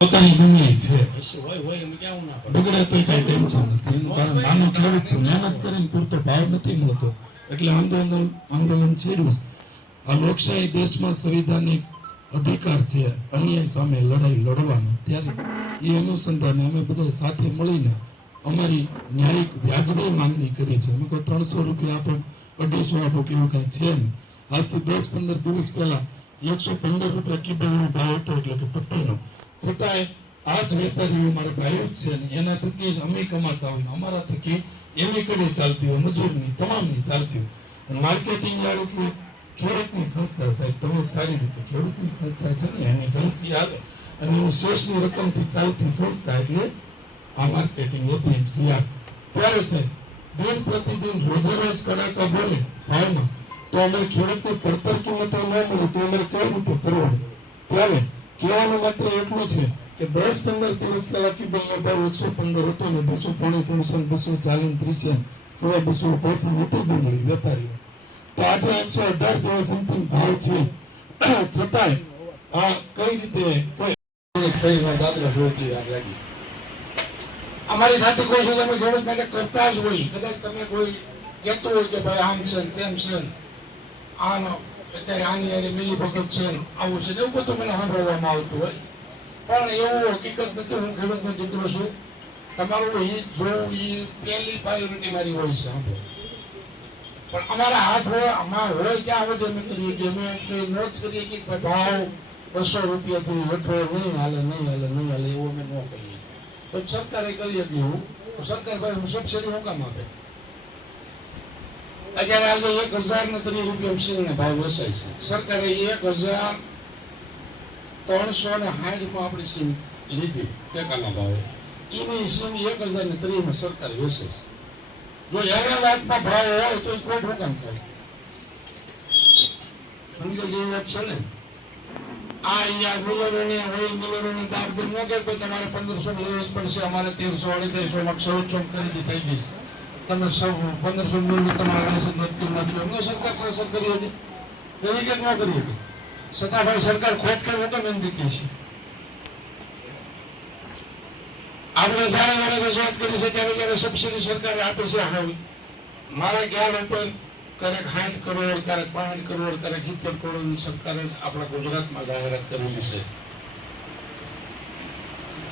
પોતાની ડુંગળી છે. બગડે તો કઈ ટેન્શન નથી. એનું કારણ નાનો કેવું છું. મહેનત કરીને પૂરતો ભાવ નથી મળતો. એટલે આંદોલન આંદોલન છેડ્યું. આ લોકશાહી દેશમાં સંવિધાનિક અધિકાર છે. અન્યાય સામે લડાઈ લડવાનો. ત્યારે એ અનુસંધાને અમે બધા સાથે મળીને અમારી ન્યાયિક વ્યાજબી માંગણી કરી છે. અમે કોઈ ત્રણસો રૂપિયા આપો અઢીસો આપો કે એવું કાંઈ છે નહીં. આજથી દસ પંદર દિવસ પહેલા એકસો પંદર રૂપિયા કિબલનો ભાવ હતો એટલે કે પત્તીનો. છતાંય આ જ વેપારીઓ મારા ભાઈઓ જ છે ને એના થકી અમે કમાતા હોય અમારા થકી એની કડી ચાલતી હોય, મજૂરની, તમામની ચાલતી હોય. માર્કેટિંગ યાર્ડ એટલે ખેડૂતની સંસ્થા સાહેબ, તમે સારી રીતે ખેડૂતની સંસ્થા છે ને, એની એજન્સી આવે. અને એની શેષની રકમથી ચાલતી સંસ્થા એટલે આ માર્કેટિંગ એપીએમસી યાર્ડ ત્યારે સાહેબ, દિન પ્રતિદિન રોજે રોજ કડાકા બોલે ભાવમાં. તો અમારે ખેડૂતને પડતર કિંમતે ન મળે તો અમારે કઈ રીતે પરવડે ત્યારે કહેવાનું માત્ર એટલું છે કે દસ પંદર દિવસ પહેલા કિબલનો ભાવ એકસો પંદર હતો ને બસો પોણે ત્રણસો બસો ચાલીસ ત્રીસે સવા બસો પૈસા નથી બંગલી વેપારીઓ. તો આજે એકસો અઢાર જેવો સમથિંગ ભાવ છે. છતાંય આ કઈ રીતે કોઈ થઈ હોય દાદરા જોઈતી વાર લાગી. અમારી સાથે છે તમે ખેડૂત માટે કરતા જ હોય. કદાચ તમે કોઈ કહેતું હોય કે ભાઈ આમ છે તેમ છે આનો અત્યારે આની હારે મિલી ભગત છે, આવું છે એવું બધું મને સાંભળવામાં આવતું હોય. પણ એવું હકીકત નથી, હું ખેડૂતનો દીકરો છું. તમારું એ જોવું, એ પહેલી પ્રાયોરિટી મારી હોય છે પણ અમારા હાથ હોય, અમારા હોય ત્યાં આવે અમે કરીએ કે અમે નોટ કરીએ કે ભાવ બસો રૂપિયાથી હેઠો નહીં હાલે નહીં હાલે નહીં હાલે, એવું અમે ન કહીએ તો સરકારે કરી હતી એવું. સરકાર ભાઈ સબસિડી હું કામ આપે? અત્યારે આજે એક હજાર ને ત્રીસ રૂપિયા સિંગને ભાવ વસાય છે. સરકારે એક હજાર ત્રણસો ને સાઠમાં આપણી સીમ લીધી, ટેકાના ભાવે. એની સીમ એક હજાર ને ત્રીસમાં સરકાર વેચે છે. જો એના વાતમાં ભાવ હોય તો એ કોઈ દુકાન થાય. સમજે જેવી વાત છે ને? આ અહીંયા મિલરોને ઓઇલ મિલરોને દાબ દે ન કે તમારે પંદરસો લેવો જ પડશે, અમારે તેરસો અઢીસો માં ચૌદસો ખરીદી થઈ ગઈ છે. તમે સૌ પંદરસો મિલનું તમારા લાયસન્સ રદ કરી નાખ્યું અમને સરકાર પ્રેશર કરી હતી. કરી કે ન કરી હતી છતાં ભાઈ સરકાર ખોટ કરે તો વિનંતી કહી છે. આપણે જ્યારે જ્યારે રજૂઆત કરી છે ત્યારે જ્યારે સબસિડી સરકારે આપે છે હવે મારા ખ્યાલ ઉપર ક્યારેક સાઠ કરોડ ક્યારેક પાંચ કરોડ ક્યારેક સિત્તેર કરોડની સરકારે આપણા ગુજરાતમાં જાહેરાત કરેલી છે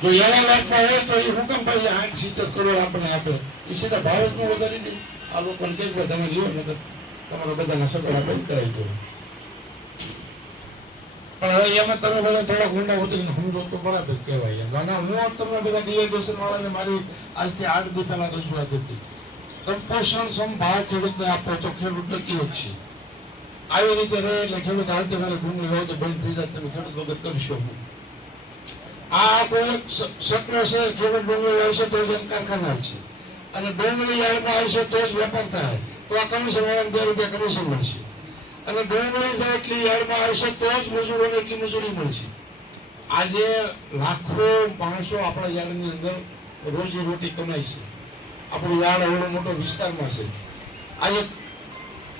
જો એવા લાયકમાં હોય તો એ હુકમ ભાઈ આઠ સિત્તેર કરોડ આપણને આપે. એ સીધા ભાવ જ ન વધારી દે. આ લોકોને કઈ ભાઈ તમે લ્યો ને તમારા બધાના સગવડા બંધ કરાવી દો. પણ હવે એમાં તમે બધા થોડા ગુંડા ઉતરીને સમજો તો બરાબર કહેવાય એમ. અને હું તમને બધા ડિહાઇડ્રેશન વાળાને મારી આજથી આઠ દી પહેલા રજૂઆત હતી તમે પોષણ સમ ભાવ ખેડૂતને આપો તો ખેડૂત ટકી છે. આવી રીતે રહે એટલે ખેડૂત આવતી વારે ડુંગળી હોય તો બંધ થઈ જાય તમે ખેડૂત વગર કરશો હું. આ આખો સત્ર છે ખેડૂત ડુંગળી આવશે તો જ કારખાના છે. અને ડુંગળી યાર્ડમાં આવશે તો જ વેપાર થાય. તો આ કમિશન વાળાને બે રૂપિયા કમિશન મળશે. અને ડુંગળી એટલી આવશે તો જ મજૂરોને એટલી મજૂરી મળશે. આજે લાખો માણસો આપણા યાર્ડની અંદર રોજી રોટી કમાય છે. આપણું યાર્ડ એવડો મોટો વિસ્તારમાં છે. આજે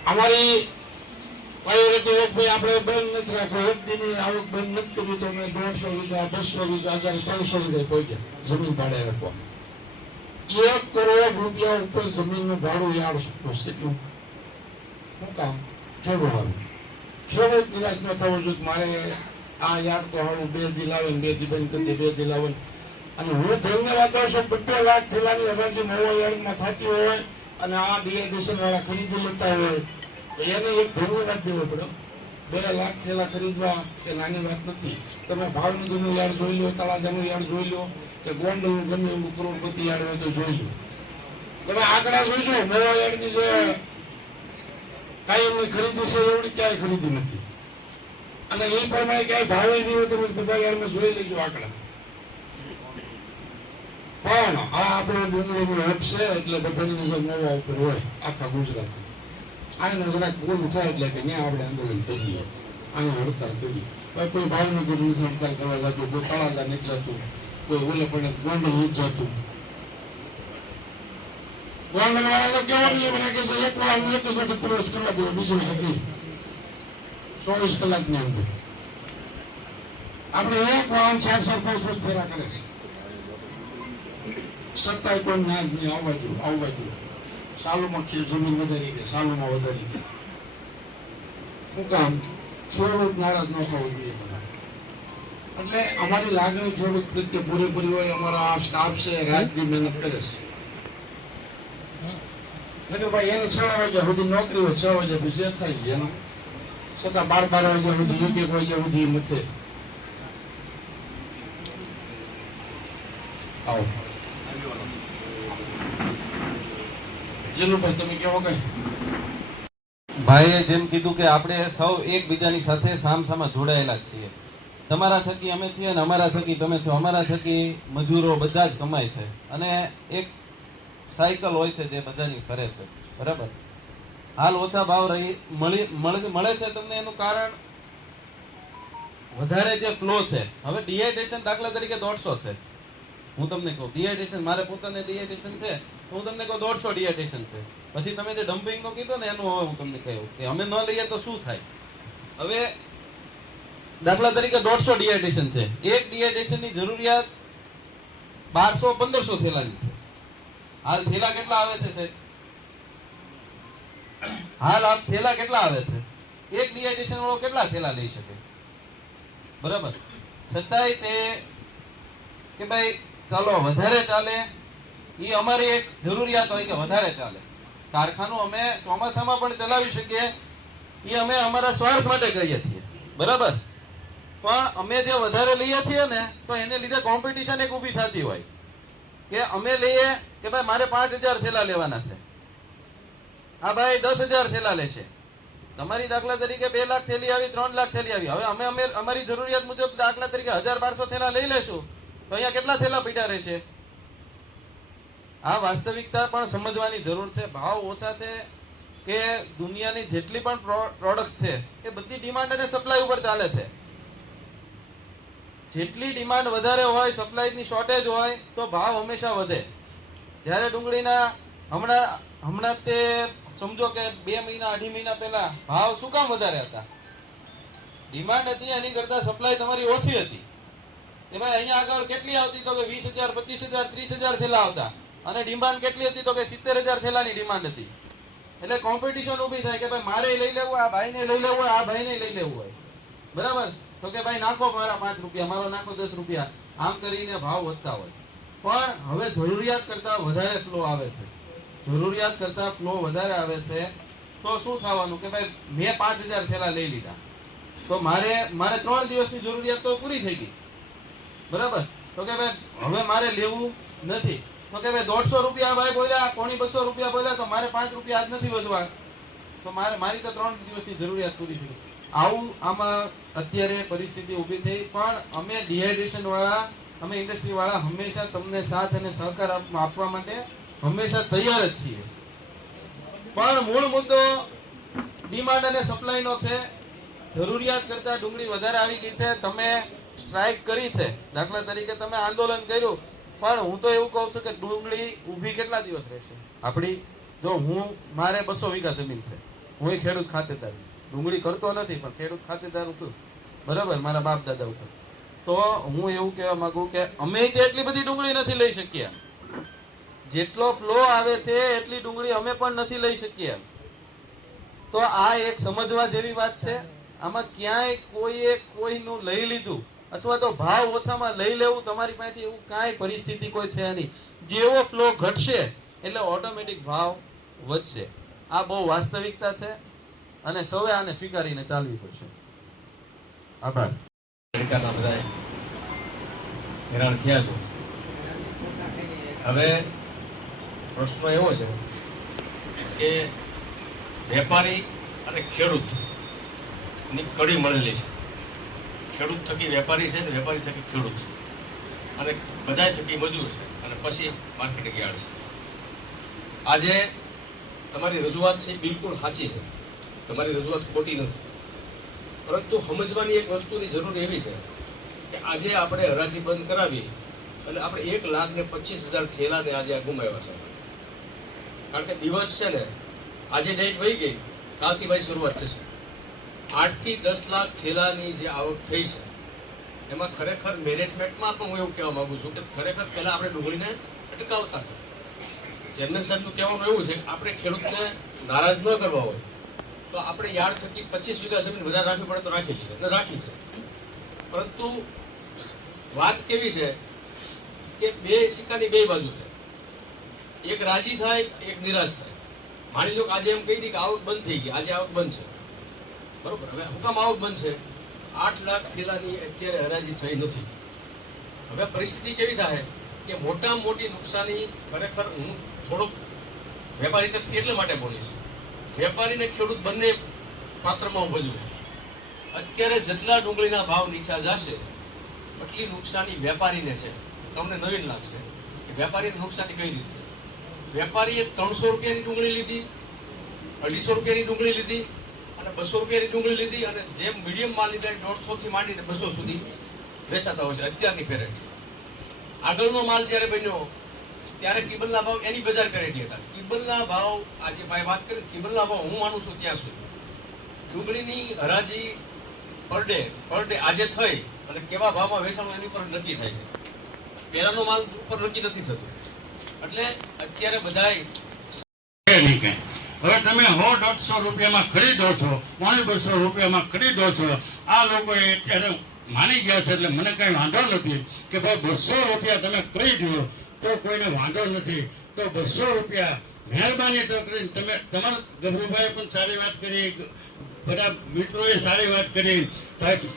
અમારી ભાઈ આપણે બંધ નથી રાખ્યો. એક આવક બંધ નથી કર્યું તો અમે દોઢસો વીઘા, બસો વીઘા, હજાર ત્રણસો વીઘા પહોંચ્યા જમીન ભાડે રાખવા. એક કરોડ રૂપિયા ઉપર જમીનનું ભાડું યાર્ડ કેટલું શું કામ ખેડૂત ખેડૂત નિરાશ ન થવો જોઈએ મારે આ યાર્ડ તો બે દિલ આવે બે દી બંધ બે દિલ આવે. અને હું ધન્યવાદ દઉં છું બબ્બે લાખ થેલાની હરાજી મોવા યાર્ડમાં થતી હોય અને આ ડિહાઇડ્રેશન વાળા ખરીદી લેતા હોય. તો એને એક ધન્યવાદ દેવો પડે. બે લાખ થેલા ખરીદવા એ નાની વાત નથી. તમે ભાવનગરનું યાર્ડ જોઈ લો, તળાજાનું યાર્ડ જોઈ લો, કે ગોંડલનું ગમે એવું કરોડપતિ યાર્ડ હોય તો જોઈ લો. તમે આંકડા જોઈશો મોવા યાર્ડની જે કાયમની ખરીદી છે, એવડી ક્યાંય ખરીદી નથી. અને એ પ્રમાણે ક્યાંય ભાવે નહીં હોય તમે બધા યારમાં જોઈ લેજો આંકડા. પણ આ આપણો ડુંગળીનો હબ છે, એટલે બધાની નજર મોવા ઉપર હોય, આખા ગુજરાત આને જરાક બોલું થાય એટલે કે ત્યાં આપણે આંદોલન કરીએ. અહીંયા હડતાલ કરીએ. કોઈ કોઈ ભાવનગરની હડતાલ કરવા જતું કોઈ તળાજા નથી જતું, કોઈ ઓલે પણ ગોંડલ નથી જતું. ગોંડલ વાળા તો નિયમ રાખે છે એક એક જ વખત પ્રવેશ બીજો વખત ચોવીસ કલાકની અંદર. આપણે એક વાહન પાંચ ફેરા કરે છે. સત્તાય કોઈ ના નહીં, આવવા દો આવવા દો સાલુમાં જમીન વધારી ગઈ સાલુમાં વધારી ગઈ શું કામ ખેડૂત નારાજ ન થવો જોઈએ. એટલે અમારી લાગણી ખેડૂત પ્રત્યે પૂરેપૂરી હોય, અમારા સ્ટાફ છે રાતની મહેનત કરે છે. નકર ભાઈ, એને છ વાગ્યા સુધી નોકરી હોય, છ વાગ્યા પછી થાય છે, એનું. છતાં બાર બાર વાગ્યા સુધી, એક એક વાગ્યા સુધી મથે. આવો. જીલુભાઈ, તમે કેવો કઈ? ભાઈએ જેમ કીધું કે આપણે સૌ એકબીજાની સાથે સામસામા જોડાયેલા છીએ. તમારા થકી અમે છીએ અને અમારા થકી તમે છો. અમારા થકી મજૂરો બધા જ કમાય છે. અને એક સાયકલ હોય છે જે બધાની ફરે છે. બરાબર? હાલ ઓછા ભાવ રહી, મળી, મળે છે તમને એનું કારણ? વધારે જે ફ્લો છે. હવે ડિહાઇડ્રેશન દાખલા તરીકે દોઢસો છે. હું તમને કહું ડિહાઇડ્રેશન મારે પોતાને ડિહાઇડ્રેશન છે. હું તમને કહું, દોઢસો ડિહાઇડ્રેશન છે. પછી તમે જે ડમ્પિંગનો કીધો ને, એનું હવે હું તમને કહ્યું કે અમે ન લઈએ તો શું થાય? હવે દાખલા તરીકે દોઢસો ડિહાઇડ્રેશન છે. એક ડિહાઇડ્રેશનની જરૂરિયાત બારસો, પંદરસો થેલાની છે. હાલ થેલા કેટલા આવે છે હાલ આ થેલા કેટલા આવે છે? એક ડિહાઇડ્રેશન વાળો કેટલા થેલા લઈ શકે? બરાબર? છતાંય તે કે ભાઈ, ચાલો, વધારે ચાલે એ અમારી એક જરૂરિયાત હોય કે વધારે ચાલે. કારખાનું અમે ચોમાસામાં પણ ચલાવી શકીએ, એ અમે અમારા સ્વાર્થ માટે કરીએ છીએ. બરાબર? પણ અમે જે વધારે લઈએ છીએ ને, તો એને લીધે કોમ્પિટિશન એક ઊભી થતી હોય. કે અમે લઈએ કે ભાઈ મારે પાંચ હજાર થેલા લેવાના છે. આ ભાઈ દસ હજાર થેલા લેશે. તમારી દાખલા તરીકે બે લાખ થેલી આવી, ત્રણ લાખ થેલી આવી. હવે અમે અમે, અમારી જરૂરિયાત મુજબ દાખલા તરીકે હજાર બારસો થેલા લઈ લેશું, તો અહીંયા કેટલા થેલા પીટા રહેશે? આ વાસ્તવિકતા પણ સમજવાની જરૂર છે. ભાવ ઓછા છે કે દુનિયાની જેટલી પણ પ્રોડક્ટ્સ છે એ બધી ડિમાન્ડ અને સપ્લાય ઉપર ચાલે છે. જેટલી ડિમાન્ડ વધારે હોય સપ્લાયની શોર્ટેજ હોય, તો ભાવ હંમેશા વધે. જ્યારે ડુંગળીના હમણાં હમણાં તે સમજો કે બે મહિના, અઢી મહિના પહેલા ભાવ શું કામ વધારે હતા? ડિમાન્ડ હતી, એની કરતાં સપ્લાય તમારી ઓછી હતી. એમાં અહીંયા આગળ કેટલી આવતી તો કે વીસ હજાર, પચીસ હજાર, ત્રીસ હજાર થેલા આવતા. અને ડિમાન્ડ કેટલી હતી તો કે સિત્તેર હજાર થેલાની ડિમાન્ડ હતી. એટલે કોમ્પિટિશન ઊભી થાય કે ભાઈ મારે લઈ લેવું, આ ભાઈને લઈ લેવું હોય આ ભાઈને લઈ લેવું હોય. બરાબર? તો કે ભાઈ નાખો મારા પાંચ રૂપિયા, મારો નાખો દસ રૂપિયા. આમ કરીને ભાવ વધતા હોય. પણ હવે જરૂરિયાત કરતા વધારે ફ્લો આવે છે. જરૂરિયાત કરતા ફ્લો વધારે આવે છે. તો શું થવાનું કે ભાઈ મેં પાંચ હજાર થેલા લઈ લીધા. તો મારે મારે ત્રણ દિવસની જરૂરિયાત તો પૂરી થઈ ગઈ. બરાબર? તો કે ભાઈ હવે મારે લેવું નથી. તો કે ભાઈ દોઢસો રૂપિયા ભાઈ બોલ્યા, પોણી બસો રૂપિયા બોલ્યા, તો મારે પાંચ રૂપિયા આજ નથી વધવા. તો મારે, મારી તો ત્રણ દિવસની જરૂરિયાત પૂરી થઈ. આવું આમાં અત્યારે પરિસ્થિતિ ઊભી થઈ, પણ અમે ડિહાઇડ્રેશન વાળા, અમે ઇન્ડસ્ટ્રી વાળા હંમેશા તમને સાથ અને સહકાર આપવા માટે હંમેશા તૈયાર જ છીએ. પણ મૂળ મુદ્દો ડિમાન્ડ અને સપ્લાયનો છે. જરૂરિયાત કરતા ડુંગળી વધારે આવી ગઈ છે. તમે સ્ટ્રાઇક કરી છે. દાખલા તરીકે તમે આંદોલન કર્યું. પણ હું તો એવું કહું છું કે ડુંગળી ઊભી કેટલા દિવસ રહેશે? આપણી, જો હું, મારે બસો વીઘા જમીન છે. હું એ ખેડૂત ખાતેદાર. ડુંગળી કરતો નથી, પણ ખેડૂત ખાતેદાર છું. બરાબર, મારા બાપ દાદા ઉપર. તો હું એવું કહેવા માગું કે અમે એટલી બધી ડુંગળી નથી લઈ શક્યા. જેટલો ફ્લો આવે છે, એટલી ડુંગળી અમે પણ નથી લઈ શક્યા. તો આ એક સમજવા જેવી વાત છે. આમાં ક્યાંય કોઈએ કોઈનું લઈ લીધું. અથવા તો ભાવ ઓછામાં લઈ લેવું તમારી પાસેથી એવું કાંઈ પરિસ્થિતિ કોઈ છે નહીં. જેવો ફ્લો ઘટશે, એટલે ઓટોમેટિક ભાવ વધશે. આ બહુ વાસ્તવિકતા છે અને સૌએ આને સ્વીકારીને ચાલવી પડશે. આભાર. તરીકાના બધા હેરાન થયા છો. હવે પ્રશ્ન એવો છે કે વેપારી અને ખેડૂતની કડી મળેલી છે. ખેડૂત થકી વેપારી છે ને વેપારી થકી ખેડૂત છે. અને બધા થકી મજૂર છે. અને પછી માર્કેટિંગ યાર્ડ છે. આજે તમારી રજૂઆત છે બિલકુલ સાચી છે. તમારી રજૂઆત ખોટી નથી. પરંતુ સમજવાની એક વસ્તુની જરૂર એવી છે કે આજે આપણે હરાજી બંધ કરાવી અને આપણે એક લાખ ને પચીસ હજાર થેલાને આજે આ ગુમાવ્યા છે. કારણ કે દિવસ છે ને, આજે ડેટ વહી ગઈ, કાલથી ભાઈ શરૂઆત થશે. આઠથી દસ લાખ થેલાની જે આવક થઈ છે, એમાં ખરેખર મેનેજમેન્ટમાં પણ હું એવું કહેવા માગું છું કે ખરેખર પહેલાં આપણે ડુંગળીને અટકાવતા હતા. ચેરમેન સાહેબનું કહેવાનું એવું છે કે આપણે ખેડૂતને નારાજ ન કરવા હોય, તો આપણે યાર્ડ થકી પચીસ વીઘા જમીન વધારે રાખવી પડે તો રાખી લઈએ. અને રાખી છે. પરંતુ વાત કેવી છે કે બે સિક્કાની બે બાજુ છે. એક રાજી થાય, એક નિરાશ થાય. માની લો આજે એમ કહી દી કે આવક બંધ થઈ ગઈ, આજે આવક બંધ છે. બરોબર, હવે હુકમ આવક બનશે. આઠ લાખ થેલાની અત્યારે હરાજી થઈ નથી. હવે પરિસ્થિતિ કેવી થાય કે મોટામાં મોટી નુકસાની ખરેખર હું થોડોક વેપારી તરફ એટલે માટે બોલીશ. વેપારીને ખેડૂત બંને પાત્રમાં હું ભજવું છું. અત્યારે જેટલા ડુંગળીના ભાવ નીચા જશે, એટલી નુકસાની વેપારીને છે. તમને નવીન લાગશે કે વેપારીને નુકસાની કઈ રીતે? વેપારીએ ત્રણસો રૂપિયાની ડુંગળી લીધી, અઢીસો રૂપિયાની ડુંગળી લીધી અને બસો રૂપિયાની ડુંગળી લીધી અને જે મીડિયમ માલ લીધા દોઢસો થી માંડીને બસો સુધી વેચાતા હોય છે, અત્યારની પેરેટી આગળનો માલ જ્યારે બન્યો, ત્યારે કિબલના ભાવ એની બજાર પેરેટી હતા. કિબલના ભાવ, આજે ભાઈ વાત કરી, કિબલના ભાવ હું માનું છું ત્યાં સુધી. ડુંગળીની હરાજી પર ડે પર ડે આજે થઈ અને કેવા ભાવમાં વેચાણું એની ઉપર નક્કી થાય છે. પહેલાનો માલ ઉપર નક્કી નથી થતો. એટલે અત્યારે બધાય હવે તમે સો દોઢસો રૂપિયામાં ખરીદો છો, પોણી બસો રૂપિયામાં ખરીદો છો. આ લોકોએ અત્યારે માની ગયા છે, એટલે મને કંઈ વાંધો નથી કે ભાઈ બસો રૂપિયા તમે ખરીદ્યો તો કોઈને વાંધો નથી. તો બસો રૂપિયા મહેરબાની તો કરીને તમે, તમારા ગભરુભાઈએ પણ સારી વાત કરી બધા મિત્રોએ સારી વાત કરી.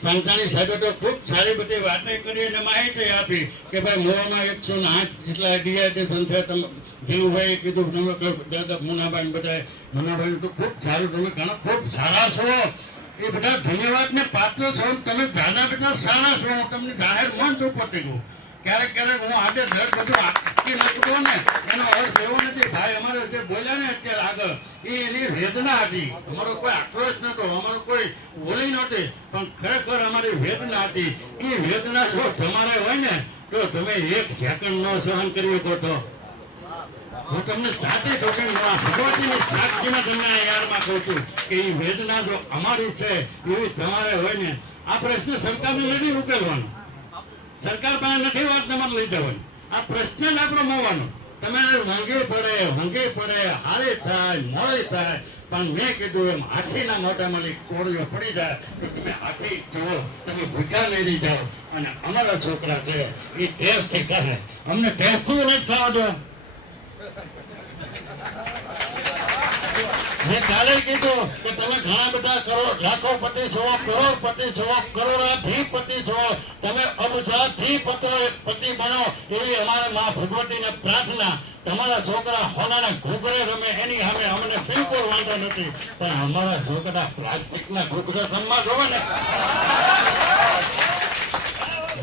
સંતાની સાથે તો ખૂબ સારી બધી વાતો કરી અને માહિતી આપી કે ભાઈ મોવામાં એકસો ને આઠ જેટલા ડિહાઇડ્રેશન છે તમે જીલુભાઈએ કીધું, તમે દાદા મુનાભાઈ બધા મુનાભાઈ તો ખૂબ સારું, તમે ઘણા ખૂબ સારા છો. એ બધા ધન્યવાદને પાત્ર છો તમે દાદા બધા સારા છો. હું તમને જાહેર મંચ ઉપર કહું. ક્યારેક ક્યારેક હું આજે દર બધું આખી લખતો ને, એનો અર્થ એવો નથી, ભાઈ, અમારે જે બોલ્યા ને અત્યારે આગળ એ એની વેદના હતી. અમારો કોઈ આક્રોશ નતો અમારો કોઈ બોલી નહોતી, પણ ખરેખર અમારી વેદના હતી. એ વેદના જો તમારે હોય ને, તો તમે એક સેકન્ડ નો સહન કરી શકો તો હું તમને જાતે જોકે ભગવતીની સાક્ષીમાં તમને યાદમાં કહું છું કે એ વેદના જો અમારી છે, એવી તમારે હોય ને, આ પ્રશ્ન સરકારને નથી ઉકેલવાનો. સરકાર પાસે નથી વાત, તમારે લઈ જવાની. આ પ્રશ્ન જ આપણો મોવાનો. તમે હંગે પડે હંગે પડે, હારે થાય મળે થાય. પણ મેં કીધું એમ, હાથીના મોઢામાં કોળીઓ પડી જાય તો તમે હાથી જુઓ, તમે ભૂખ્યા નહીં જાઓ. અને અમારા છોકરા છે એ ટેસ્ટથી કહે. અમને ટેસ્ટથી નથી થવા દો? મેં કાલે કીધું કે તમે ઘણા બધા કરોડ લાખોપતિ છો, કરોડપતિ છો, કરોડાધિપતિ છો. તમે અબજાધિપતિ પતિ બનો એવી અમારા મા ભગવતીને પ્રાર્થના. તમારા છોકરા હોનાના ઘૂઘરે રમે, એની સામે અમને બિલકુલ વાંધો નથી. પણ અમારા છોકરા પ્લાસ્ટિકના ઘૂઘરે રમવા જોવે ને.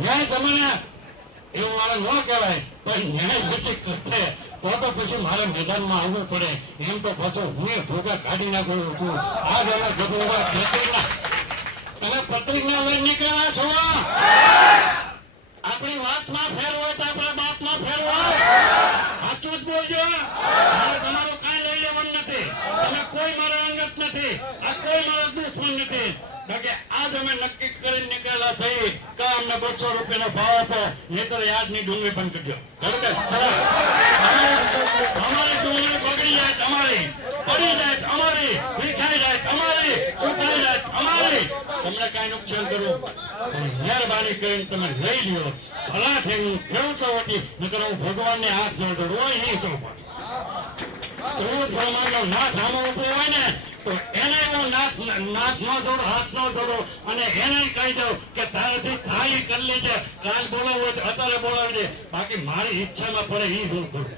ન્યાય તમને એવું મારે ન કહેવાય, પણ ન્યાય પછી કરતે તો તો પછી મારે મેદાનમાં આવવું પડે. એમ તો પાછો હું ભોગા કાઢી નાખું છું. આ હવે ગભરાવા પત્રિકા તમે પત્રિકા લઈ નીકળ્યા છો? આપણી વાતમાં ફેર હોય તો આપણા બાપમાં ફેર હોય. સાચું જ બોલજો. મારે તમારું કાંઈ લઈ લેવાનું નથી. તમે કોઈ મારા અંગત નથી. આ કોઈ મારા દુશ્મન નથી. બાકી આજ અમે નક્કી કરીને નીકળેલા થઈ કે અમને બસો રૂપિયાનો ભાવ આપો, નહીતર યાદની ડુંગળી બંધ કરજો અમારી- ડુંગળી બગડી જાય તમારી, પડી જાય અમારી વિખાઈ જાય અમારી ચૂકાઈ જાય અમારી તમને કાંઈ નુકસાન કરું પણ મહેરબાની કરીને તમે લઈ લ્યો. ભલા થઈ હું ખેડૂતો વતી, નકર હું ભગવાનને હાથ ન જોડું અહીં એ હોય ને તો એને હું નાથ નાથ ન જોડો હાથ ન જોડો અને એને કહી દઉં કે તારાથી થાય કરી લેજે કાલ બોલાવવું હોય તો અત્યારે બોલાવી બાકી મારી ઈચ્છામાં પડે એ હું કરું.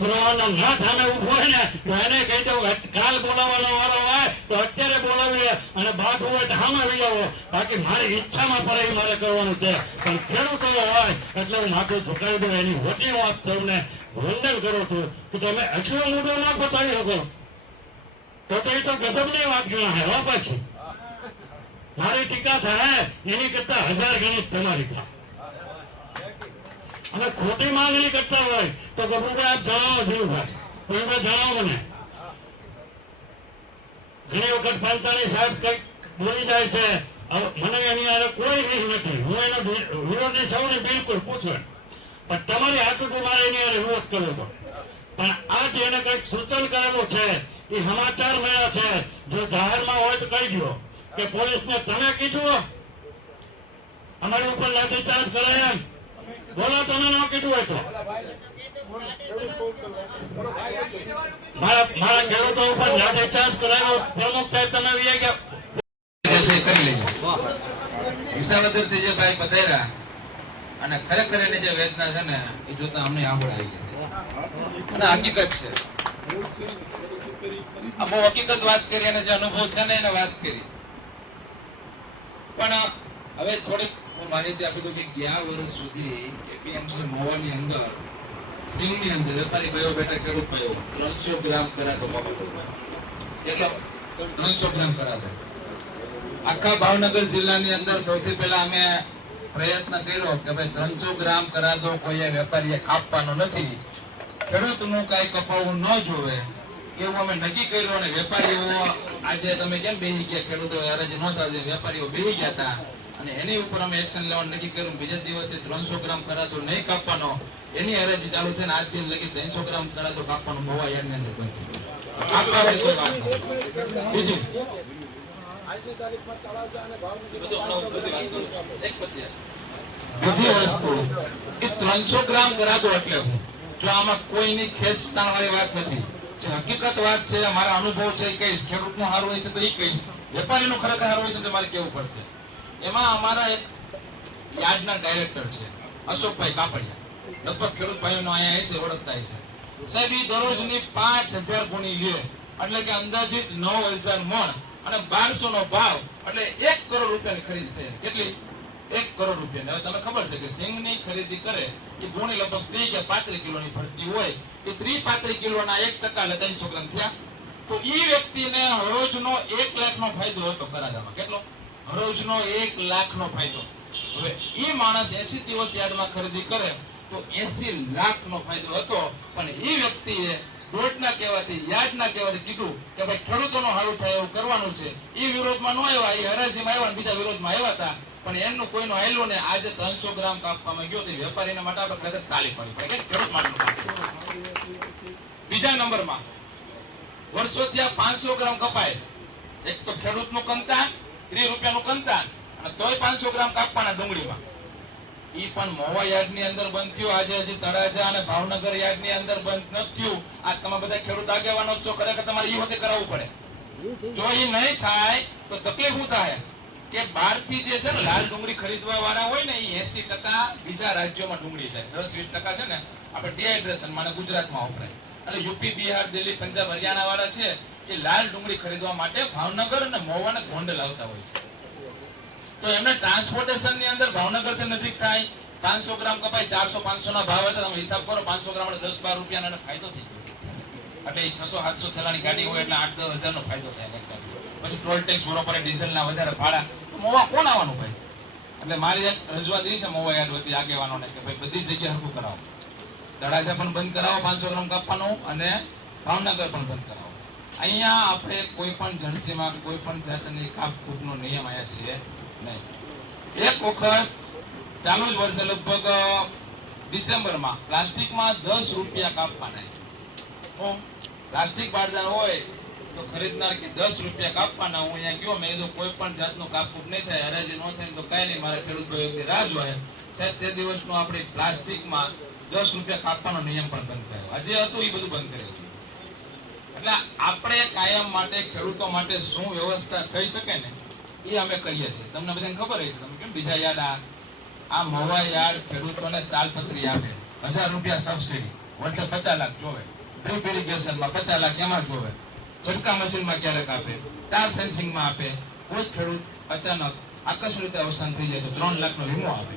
બ્રહ્માંડનો નાથ સામે ઊભો હોય ને, તો એને કહી દઉં કાલ બોલાવવાનો વારો હોય, તો અત્યારે બોલાવીએ અને બાઠું હોય તો મારી ઈચ્છામાં પડે એ મારે કરવાનું છે. પણ ખેડૂતો હોય, એટલે હું માથું ઝુકાવી દઉં, એની વતી હું આપ સૌને વંદન કરું છું. તમે આટલો મુદ્દો ના પતાવી શકો. તો તો એ તો ગજબની વાત ગણાય, હો પછી. મારી ટીકા થાય, એની કરતા હજાર ગણી તમારી થાય. અને ખોટી માંગણી કરતા હોય તો ગભુભાઈ આપ જણાવો ધીરુભાઈ ધીરુભાઈ જણાવો મને. ઘણી વખત પાલતાણી સાહેબ કંઈક બોલી જાય છે. મને એની હારે કોઈ રીત નથી. હું એનો વિરોધી વિરોધી ને બિલકુલ પૂછું પણ તમારી હાથુથી મારે એની હારે વિરોધ કરવો પડે. પણ આજ એને કંઈક સૂચન કરેલું છે એ સમાચાર મળ્યા છે. જો જાહેરમાં હોય તો કહી દો કે પોલીસને તમે કીધું અમારી ઉપર લાઠીચાર્જ કરાય એમ. બોલો તમે ન કીધું હોય તો મારા મારા ખેડૂતો ઉપર લાઠીચાર્જ કરાવ્યો. પ્રમુખ સાહેબ, તમે વી ગયા? જે ભાઈ પધાર્યા અને ખરેખર એની જે વેદના છે ને, એ જોતા અમને આંબળ આવી ગઈ અને હકીકત છે. આ બહુ હકીકત વાત કરી અને જે અનુભવ છે ને, એને વાત કરી. પણ હવે થોડીક હું માહિતી આપું દઉં કે ગયા વર્ષ સુધી એપીએમસી મહુવાની અંદર સિંગની અંદર વેપારી ભાઈઓ બેઠા, ખેડૂત ભાઈઓ, ત્રણસો ગ્રામ કરાતો બાબતો કેટલો? ત્રણસો ગ્રામ કરાતો આખા ભાવનગર જિલ્લાની અંદર સૌથી પહેલા અમે પ્રયત્ન કર્યો કે ભાઈ ત્રણસો ગ્રામ કરાતો કોઈએ વેપારીએ કાપવાનો નથી. ખેડૂતનું કાંઈ કપાવવું ન જોવે, એવું અમે નક્કી કર્યું અને વેપારીઓ આજે તમે કેમ બેસી ગયા? ખેડૂતો હરાજી નહોતા વેપારીઓ બેસી ગયા હતા. અને એની ઉપર અમે એક્શન લેવાનું નક્કી કર્યું. બીજા દિવસથી ત્રણસો ગ્રામ કરાતો નહીં કાપવાનો. એની અરજી ચાલુ થઈને આજ દિન લગી ત્રણસો ગ્રામ કરાતો કાપવાનો મોવા યાદ ને બંધ. બીજું? બીજી વસ્તુ, એ ત્રણસો ગ્રામ કરાતો એટલે જો આમાં કોઈની ખેંચતાણ વાળી વાત નથી. જે હકીકત વાત છે, મારા અનુભવ છે કહીશ. ખેડૂતનું સારું હોય છે તો એ કહીશ. વેપારીનું ખરેખર સારું હોય છે તો મારે કેવું પડશે? એમાં અમારા એક યાર્ડના ડાયરેક્ટર છે, અશોકભાઈ કાપડિયા. લગભગ ખેડૂત ભાઈઓનો અહીંયા હશે ઓળખતા હશે. સાહેબ એ દરરોજની પાંચ હજાર ગુણી લે, એટલે કે અંદાજિત નવ હજાર મણ અને બારસો નો ભાવ, એટલે એક કરોડ રૂપિયાની ખરીદી થઈ કેટલી? એક કરોડ રૂપિયાની. હવે તમને ખબર છે કે સિંગની ખરીદી કરે, એ ગુણી લગભગ ત્રીસ કે પાંત્રીસ કિલોની ભરતી હોય. એ ત્રીસ પાંત્રીસ કિલોના એક ટકા એટલે ત્રણસો ગ્રામ થયા. તો એ વ્યક્તિને હરોજનો એક લાખનો ફાયદો હતો કરાદામાં કેટલો? હરોજનો એક લાખનો ફાયદો. હવે એ માણસ એસી દિવસ યાર્ડમાં ખરીદી કરે તો એસી લાખનો ફાયદો હતો. પણ એ વ્યક્તિએ દોઢના કહેવાથી યાર્ડના કહેવાથી કીધું કે ભાઈ ખેડૂતોનો હારું થાય એવું કરવાનું છે. એ વિરોધમાં ન આવ્યા, એ હરાજીમાં આવ્યા બીજા વિરોધમાં આવ્યા હતા. પણ એમનું કોઈનો આયલો ને આજે ત્રણસો ગ્રામ કાપવામાં ગયો તો વેપારીના માટે આપણે ખરેખર તાલી પડી. પડે ખેડૂત માટે બીજા નંબરમાં, વર્ષોથી આ પાંચસો ગ્રામ કપાય. એક તો ખેડૂતનું કંતાન ત્રીસ રૂપિયાનું કંતાન અને તોય પાંચસો ગ્રામ કાપવાના ડુંગળીમાં. એ પણ મોવા યાર્ડની અંદર બંધ થયું. આજે હજી તળાજા અને ભાવનગર યાર્ડની અંદર બંધ નથી આ તમે બધા ખેડૂત આગેવાનો છો. ખરેખર તમારે એ વખતે કરાવવું પડે. જો એ નહીં થાય, તો તકલીફ શું થાય? કે બહારથી જે છે ને લાલ ડુંગળી ખરીદવા વાળા હોય ને એ એસી ટકા બીજા રાજ્યોમાં ડુંગળી જાય. દસ, વીસ ટકા છે ને, આપણે ડિહાઇડ્રેશન માટે ગુજરાતમાં વપરાય. એટલે યુપી, બિહાર, દિલ્હી, પંજાબ હરિયાણા વાળા છે એ લાલ ડુંગળી ખરીદવા માટે ભાવનગર અને મોવા ને ગોંડલ આવતા હોય છે. તો એમને ટ્રાન્સપોર્ટેશનની અંદર ભાવનગરથી નજીક થાય, પાંચસો ગ્રામ કપાય, ચારસો, પાંચસો ના ભાવ હતા તમે હિસાબ કરો, પાંચસો ગ્રામ એટલે દસ, બાર રૂપિયાનો ફાયદો થઈ ગયો. એટલે છસો, સાતસો થેલાની ગાડી હોય એટલે આઠ, દસ હજાર નો ફાયદો થાય. પછી ટોલ ટેક્સ બરોબર ડીઝલ ના વધારે ભાડા. તો મોવા કોણ આવવાનું ભાઈ? એટલે મારી રજૂઆત એ છે, મોવા યાદ હતી આગેવાનોને, કે ભાઈ બધી જગ્યા હરખું કરાવો. દડાજા પણ બંધ કરાવો, પાંચસો ગ્રામ કાપવાનું અને ભાવનગર પણ બંધ કરાવો. અહીંયા આપણે કોઈ પણ જણસીમાં કોઈ પણ જાતની કાપ કૂપનો નિયમ આવ્યા છે નહીં. એક વખત ચાલુ જ વર્ષે લગભગ ડિસેમ્બરમાં પ્લાસ્ટિકમાં દસ રૂપિયા કાપવાના પ્લાસ્ટિક બારદાન હોય તો ખરીદનાર કે દસ રૂપિયા કાપવાના, હું અહીંયા ગયો મેં કીધું કોઈ પણ જાતનું કાપકૂપ નહીં થાય, હરાજી ન થાય તો કાંઈ નહીં, મારા ખેડૂત ભાઈઓની રાહ જોઈએ સાહેબ, તે દિવસનો આપણે પ્લાસ્ટિકમાં દસ રૂપિયા કાપવાનો નિયમ પણ બંધ કર્યો. આજે હતું એ બધું બંધ કર્યું. એટલે આપણે કાયમ માટે, ખેડૂતો માટે શું વ્યવસ્થા થઈ શકે ને, એ અમે કરીએ છીએ. તમને બધાને ખબર હશે. તમે કેમ બીજા યાદ આ આ મવા યાર્ડ ખેડૂતોને તાલપત્રી આપે. હજાર રૂપિયા સબસિડી વર્ષે પચાસ લાખ જોવે. ડ્રીપ ઇરિગેશનમાં પચાસ લાખ એમાં જોવે. ઝટકા મશીનમાં ક્યારેક આપે. તાર ફેન્સિંગમાં આપે. કોઈ ખેડૂત અચાનક આકસ્મિક રીતે અવસાન થઈ જાય તો ત્રણ લાખનો વીમો આપે.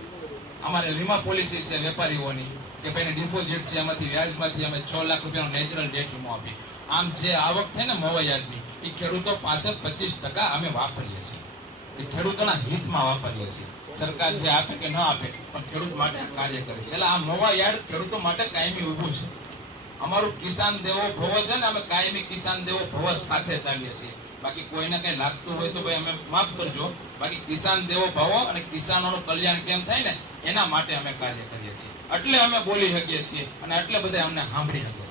અમારે વીમા પોલિસી છે વેપારીઓની કે ભાઈ ડિપોઝિટ છે એમાંથી વ્યાજમાંથી અમે છ લાખ રૂપિયાનો નેચરલ ડેટ વીમો આપીએ. આમ જે આવક થાય ને મોવા એ ખેડૂતો પાસે પચીસ ટકા અમે વાપરીએ છીએ. એ ખેડૂતોના હિતમાં વાપરીએ છીએ. સરકાર જે આપે કે ન આપે, પણ ખેડૂત માટે કાર્ય કરે છે. એટલે આ મોવા યાર્ડ ખેડૂતો માટે કાયમી ઊભું છે. અમારું કિસાન દેવો ભવ છે ને, અમે કાયમી કિસાન દેવો ભવ સાથે ચાલીએ છીએ. બાકી કોઈને કંઈ લાગતું હોય તો ભાઈ અમે માફ કરજો. બાકી કિસાન દેવો ભાવો અને કિસાનોનું કલ્યાણ કેમ થાય ને, એના માટે અમે કાર્ય કરીએ છીએ. એટલે અમે બોલી શકીએ છીએ અને એટલે બધા અમને સાંભળી શકીએ છીએ.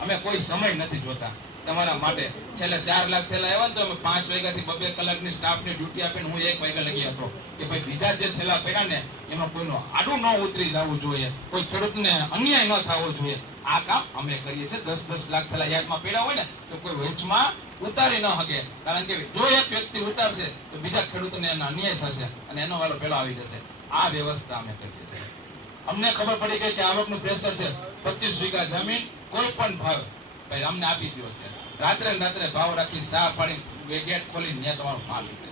અમે કોઈ સમય નથી જોતા તમારા માટે. છેલ્લે ચાર લાખ થેલા આવ્યા ને તો અમે પાંચ વાગ્યાથી બબે કલાકની સ્ટાફની ડ્યુટી આપીને હું એક વાગ્યા લગી હતો. કે ભાઈ બીજા જે થેલા પડ્યા ને, એમાં કોઈનું આડું ન ઉતરી જવું જોઈએ. કોઈ ખેડૂતને અન્યાય ન થવો જોઈએ. આ કામ અમે કરીએ છીએ. દસ દસ લાખ થેલા યાદમાં પડ્યા હોય ને, તો કોઈ વેચમાં ઉતારી ન શકે. કારણ કે જો એક વ્યક્તિ ઉતારશે, તો બીજા ખેડૂતને એનો અન્યાય થશે અને એનો વાળો પેલો આવી જશે. આ વ્યવસ્થા અમે કરીએ છીએ. અમને ખબર પડી ગઈ કે આવકનું પ્રેશર છે. પચીસ વીઘા જમીન કોઈ પણ ભાવ ભાઈ, અમને આપી દો રાત્રે રાત્રે ભાવ રાખી સા પાણી ગેટ ખોલી ત્યાં તમારો માલ લીધે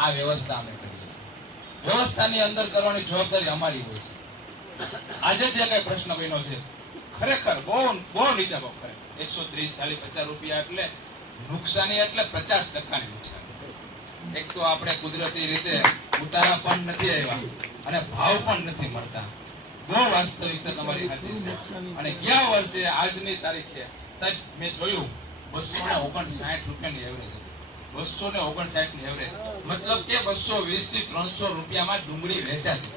આ વ્યવસ્થા અમે કરીએ છીએ. વ્યવસ્થાની અંદર કરવાની જવાબદારી અમારી હોય છે. આજે જે કઈ પ્રશ્ન બન્યો છે, ખરેખર બહુ બહુ નીચા ભાવ ખરેખર. એકસો ત્રીસ, ચાલીસ, પચાસ રૂપિયા એટલે નુકસાની એટલે પચાસ ટકાની નુકસાની. એક તો આપણે કુદરતી રીતે ઉતારા પણ નથી આવ્યા અને ભાવ પણ નથી મળતા. બહુ વાસ્તવિકતા તમારી સાચી છે. અને ગયા વર્ષે આજની તારીખે? સાહેબ, મેં જોયું બસો ને ઓગણસાઠ રૂપિયાની એવરેજ હતી. બસો ને ઓગણસાઠની એવરેજ મતલબ કે બસો વીસથી ત્રણસો રૂપિયામાં ડુંગળી વેચાતી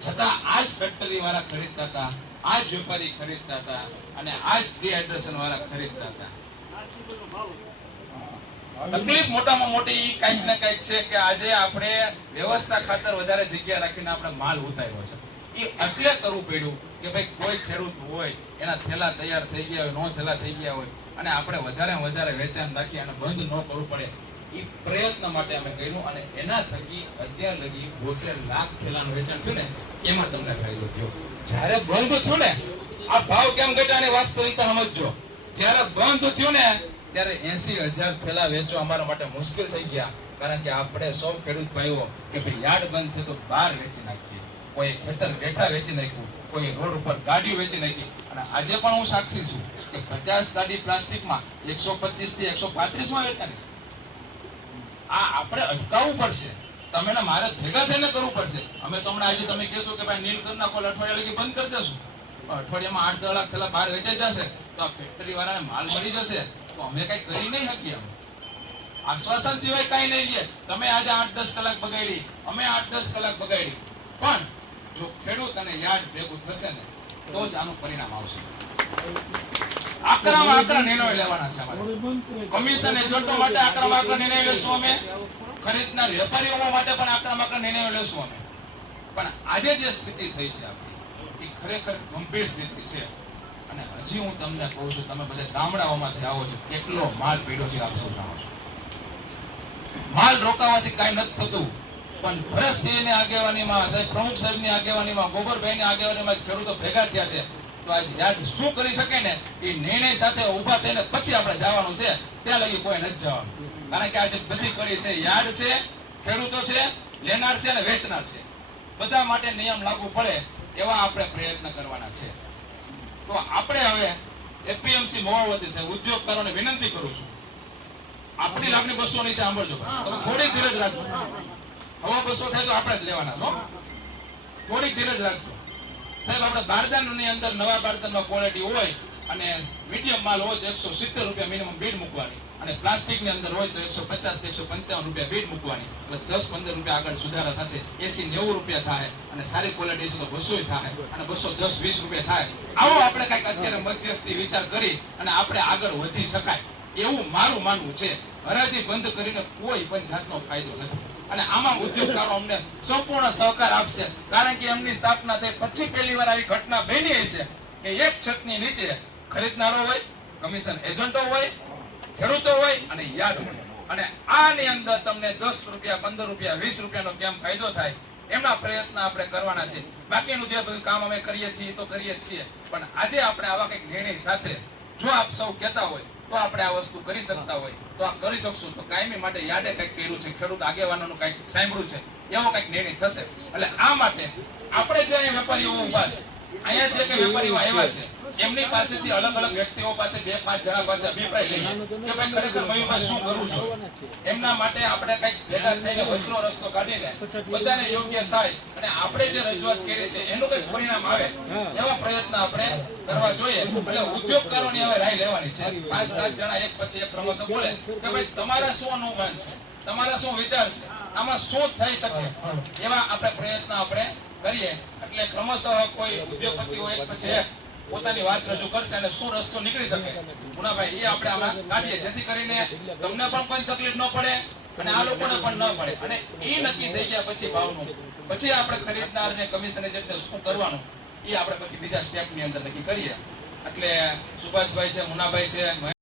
છતાં આ જ ફેક્ટરી વાળા ખરીદતા હતા આ જ વેપારી ખરીદતા હતા, અને આ જ ડિહાઇડ્રેશન વાળા ખરીદતા હતા. તકલીફ મોટામાં મોટી એ કાંઈક ને કાંઈક છે કે આજે આપણે વ્યવસ્થા ખાતર વધારે જગ્યા રાખીને આપણે માલ ઉતાર્યો છે. એ એટલે કરવું પડ્યું કે ભાઈ કોઈ ખેડૂત હોય, એના થેલા તૈયાર થઈ ગયા હોય, નો થેલા થઈ ગયા હોય, અને આપણે વધારે વધારે વેચાણ રાખી અને બંધ ન કરવું પડે, એ પ્રયત્ન માટે અમે કર્યું અને એના થકી અત્યાર લગી બોતેર લાખ થેલાનું વેચાણ થયું ને, એમાં તમને ફાયદો થયો. જ્યારે બંધ થયું ને, આ ભાવ કેમ ઘટ્યા ને વાસ્તવિકતા સમજજો. જ્યારે બંધ થયું ને, ત્યારે એસી હજાર થેલા વેચવા અમારા માટે મુશ્કેલ થઈ ગયા, કારણ કે આપણે સૌ ખેડૂત ભાઈઓ કે ભાઈ યાર્ડ બંધ છે તો બહાર વેચી નાખીએ. કોઈ ખેતર બેઠા વેચી નાખ્યું કોઈ રોડ ઉપર ગાડીઓ વેચી નાખી. અને આજે પણ હું સાક્ષી છું કે પચાસ ગાડી પ્લાસ્ટિકમાં એકસો પચીસથી એકસો પાંત્રીસમાં વેચાણી છે આ આપણે અટકાવવું પડશે. તમે મારે ભેગા થઈને કરવું પડશે. અમે તો હમણાં આજે તમે કહેશો કે ભાઈ નીલ કોલ અઠવાડિયા લગી બંધ કરી દેશું. અઠવાડિયામાં આઠ દસ લાખ થયેલા બહાર વેચાઈ જશે, તો આ ફેક્ટરી વાળાને માલ મળી જશે. તો અમે કઈ કરી નહીં શકીએ આશ્વાસન સિવાય કઈ નહીં રહીએ તમે આજે આઠ દસ કલાક બગાડી, અમે આઠ દસ કલાક બગાડી. પણ જો ખેડૂત અને યાર્ડ ભેગું થશે ને, તો જ આનું પરિણામ આવશે. આકરામાં આકરા નિર્ણય લેવાના છે અમારે. કમિશને જોટો માટે આકરામાં આકરા નિર્ણય લેશું અમે. ખરીદનાર વેપારીઓ માટે પણ આકરામાં આકરા નિર્ણયો લેશું અમે. પણ આજે જે સ્થિતિ થઈ છે આપણી, એ ખરેખર ગંભીર સ્થિતિ છે. અને હજી હું તમને કહું છું, તમે બધા ગામડાઓમાંથી આવો છો કેટલો માલ પીડ્યો છે, આપ સૌ જાણો છો? માલ રોકાવાથી કાંઈ નથી થતું. પણ ભરતસિંહની આગેવાનીમાં સાહેબ પ્રમુખ સાહેબની આગેવાનીમાં ગોબરભાઈની આગેવાનીમાં ખેડૂતો ભેગા થયા છે. તો આજ યાદ શું કરી શકે ને? એ નિર્ણય સાથે ઊભા થઈને પછી આપણે જવાનું છે. ત્યાં લગી કોઈ નથી જવાનું. કારણ કે આજે બધી કરી છે. યાદ છે ખેડૂતો છે લેનાર છે અને વેચનાર છે. બધા માટે નિયમ લાગુ પડે એવા આપણે પ્રયત્ન કરવાના છે. તો આપણે હવે એપીએમસી મોવાવતી છે ઉદ્યોગકારોને વિનંતી કરું છું. આપણી લાગણી બસો નીચે સાંભળજો. થોડી તમે ધીરજ રાખજો. હવા બસો થાય તો આપણે જ લેવાના છો થોડીક ધીરજ રાખજો. સાહેબ, આપણે બારદાનની અંદર નવા બારદાનમાં ક્વોલિટી હોય અને મીડિયમ માલ હોય તો એકસો સિત્તેર રૂપિયા મિનિમમ બીડ મૂકવાની. અને પ્લાસ્ટિકની અંદર હોય તો એકસો પચાસ એકસો પંચાવન રૂપિયા બીડ મૂકવાની. એટલે દસ પંદર રૂપિયા આગળ સુધારા થશે એસી નેવું રૂપિયા થાય અને સારી ક્વોલિટી છે તો બસો થાય અને બસો દસ વીસ રૂપિયા થાય. આવો આપણે કંઈક અત્યારે મધ્યસ્થી વિચાર કરી અને આપણે આગળ વધી શકાય. એવું મારું માનવું છે. હરાજી બંધ કરીને કોઈ પણ જાતનો ફાયદો નથી. અને આમાં ઉદ્યોગકારો અમને સંપૂર્ણ સહકાર આપશે. કારણ કે એમની સ્થાપના થઈ પછી પહેલી વાર આવી ઘટના બની હશે કે એક છતની નીચે ખરીદનારો હોય, કમિશન એજન્ટો હોય, ખેડૂતો હોય અને યાદ હોય. અને આની અંદર તમને દસ રૂપિયા, પંદર રૂપિયા, વીસ રૂપિયાનો કેમ ફાયદો થાય એમના પ્રયત્ન આપણે કરવાના છે બાકીનું જે બધું કામ અમે કરીએ છીએ તો કરીએ જ છીએ. પણ આજે આપણે આવા કંઈક નિર્ણય સાથે, જો આપ સૌ કહેતા હોય તો આપણે આ વસ્તુ કરી શકતા હોય. તો આ કરી શકશું. તો કાયમી માટે યાદે કંઈક કર્યું છે. ખેડૂત આગેવાનોનું કંઈક સાંભળ્યું છે. એવો કંઈક નિર્ણય થશે. એટલે આ માટે આપણે જે વેપારીઓ ઊભા છે, અહીંયા જે કંઈ વેપારીઓ આવ્યા છે એમની પાસેથી અલગ અલગ વ્યક્તિઓ પાસે બે, પાંચ જણા પાસે અભિપ્રાય લઈએ કે ભાઈ ખરેખર મયુરભાઈ શું કરવું જોઈએ એમના માટે આપણે કંઈક ભેગા થઈને વચનો રસ્તો કાઢીને બધાને યોગ્ય થાય અને આપણે જે રજૂઆત કરી છે એનું કંઈક પરિણામ આવે. એવા પ્રયત્ન આપણે કરવા જોઈએ. એટલે ઉદ્યોગકારોની હવે રાય લેવાની છે. પાંચ, સાત જણા એક પછી એક પ્રમોશન બોલે કે ભાઈ તમારા શું અનુમાન છે? તમારા શું વિચાર છે? આમાં શું થઈ શકે? એવા આપણે પ્રયત્ન આપણે કરીએ. એટલે ક્રમશઃ કોઈ ઉદ્યોગપતિ હોય પછી એક પોતાની વાત રજૂ કરશે અને શું રસ્તો નીકળી શકે? મુનાભાઈ એ આપણે આમાં કાઢીએ. જેથી કરીને તમને પણ કોઈ તકલીફ ન પડે અને આ લોકોને પણ ન પડે. અને એ નક્કી થઈ ગયા પછી ભાવનું. પછી આપણે ખરીદનાર ને કમિશન એજન્ટને શું કરવાનું, એ આપણે પછી બીજા સ્ટેપની અંદર નક્કી કરીએ. એટલે સુભાષભાઈ છે, મુનાભાઈ છે